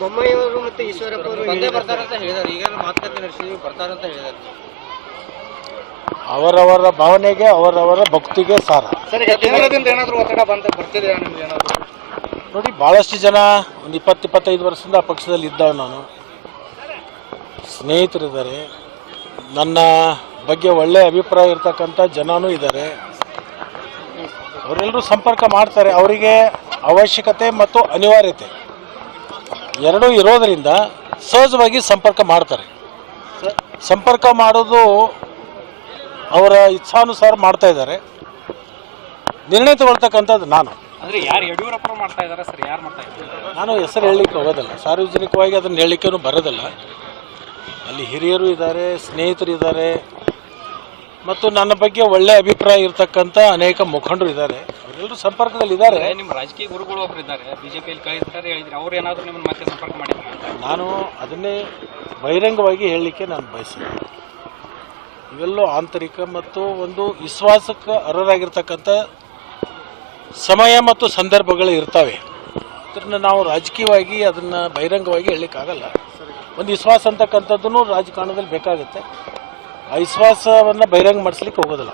ಈಶ್ವರಪ್ಪ ಅವರು ಬಂದೇ ಬರ್ತಾರಂತ ಹೇಳಿದಾರೆ ಈಗ ಮಾತುಕತೆ ನಡೆಸಿದ್ವಿ ಬರ್ತಾರಂತ ಅವರವರ ಭಾವನೆಗೆ ಅವರವರ ಭಕ್ತಿಗೆ ಸಾರ. ಸರ್ ಈಗ ಕೇಂದ್ರದಿಂದ ಏನಾದರೂ ಒತ್ತಡ ಬರ್ತಿದೆಯಾ ನಿಮ್ಗೆ ಏನಾದರೂ? ನೋಡಿ ಭಾಳಷ್ಟು ಜನ ಒಂದು ಇಪ್ಪತ್ತು ಇಪ್ಪತ್ತೈದು ವರ್ಷದಿಂದ ಆ ಪಕ್ಷದಲ್ಲಿ ಇದ್ದವ ನಾನು. ಸ್ನೇಹಿತರಿದ್ದಾರೆ. ನನ್ನ ಬಗ್ಗೆ ಒಳ್ಳೆಯ ಅಭಿಪ್ರಾಯ ಇರ್ತಕ್ಕಂಥ ಜನನೂ ಇದ್ದಾರೆ. ಅವರೆಲ್ಲರೂ ಸಂಪರ್ಕ ಮಾಡ್ತಾರೆ. ಅವರಿಗೆ ಅವಶ್ಯಕತೆ ಮತ್ತು ಅನಿವಾರ್ಯತೆ. ಎರಡೂ ಇರೋದರಿಂದ ಸಹಜವಾಗಿ ಸಂಪರ್ಕ ಮಾಡ್ತಾರೆ. ಸಂಪರ್ಕ ಮಾಡೋದು ಅವರ ಇಚ್ಛಾನುಸಾರ ಮಾಡ್ತಾ ಇದ್ದಾರೆ. ನಿರ್ಣಯ ತಗೊಳ್ತಕ್ಕಂಥದ್ದು ನಾನು. ಅಂದರೆ ಯಾರು ಯಡಿಯೂರಪ್ಪ ಮಾಡ್ತಾ ಇದ್ದಾರೆ ಸರ್ ಯಾರು ಮಾಡ್ತಾ ಇದ್ದಾರೆ? ನಾನು ಹೆಸರು ಹೇಳಲಿಕ್ಕೆ ಹೋಗೋದಿಲ್ಲ. ಸಾರ್ವಜನಿಕವಾಗಿ ಅದನ್ನು ಹೇಳಲಿಕ್ಕೂ ಬರೋದಿಲ್ಲ. ಅಲ್ಲಿ ಹಿರಿಯರು ಇದ್ದಾರೆ ಸ್ನೇಹಿತರು ಇದ್ದಾರೆ. ಮತ್ತು ನನ್ನ ಬಗ್ಗೆ ಒಳ್ಳೆ ಅಭಿಪ್ರಾಯ ಇರತಕ್ಕಂಥ ಅನೇಕ ಮುಖಂಡರು ಇದ್ದಾರೆ. ಅವರೆಲ್ಲರೂ ಸಂಪರ್ಕದಲ್ಲಿ ಇದ್ದಾರೆ ನಿಮ್ಮ ರಾಜಕೀಯ ಗುರುಗಳು ಒಬ್ಬರು ಇದ್ದಾರೆ. ಬಿಜೆಪಿಯಲ್ಲಿ ಕಳಿಸ್ತಾರೆ ಹೇಳಿದ್ರೆ ಅವ್ರು ಏನಾದರೂ ನಿಮ್ಮನ್ನು ಮತ್ತೆ ಸಂಪರ್ಕ ಮಾಡಿದ್ರು ನಾನು ಅದನ್ನೇ ಬಹಿರಂಗವಾಗಿ ಹೇಳಲಿಕ್ಕೆ ನಾನು ಬಯಸಿದೆ ಇವೆಲ್ಲೋ ಆಂತರಿಕ ಮತ್ತು ಒಂದು ವಿಶ್ವಾಸಕ್ಕೆ ಅರ್ಹರಾಗಿರ್ತಕ್ಕಂಥ ಸಮಯ ಮತ್ತು ಸಂದರ್ಭಗಳು ಇರ್ತವೆ. ಅದನ್ನು ನಾವು ರಾಜಕೀಯವಾಗಿ ಅದನ್ನು ಬಹಿರಂಗವಾಗಿ ಹೇಳಲಿಕ್ಕಾಗಲ್ಲ. ಒಂದು ವಿಶ್ವಾಸ ಅಂತಕ್ಕಂಥದ್ದು ರಾಜಕಾರಣದಲ್ಲಿ ಬೇಕಾಗುತ್ತೆ. ಆ ವಿಶ್ವಾಸವನ್ನು ಬಹಿರಂಗ ಮಾಡಿಸ್ಲಿಕ್ಕೆ ಹೋಗೋದಿಲ್ಲ.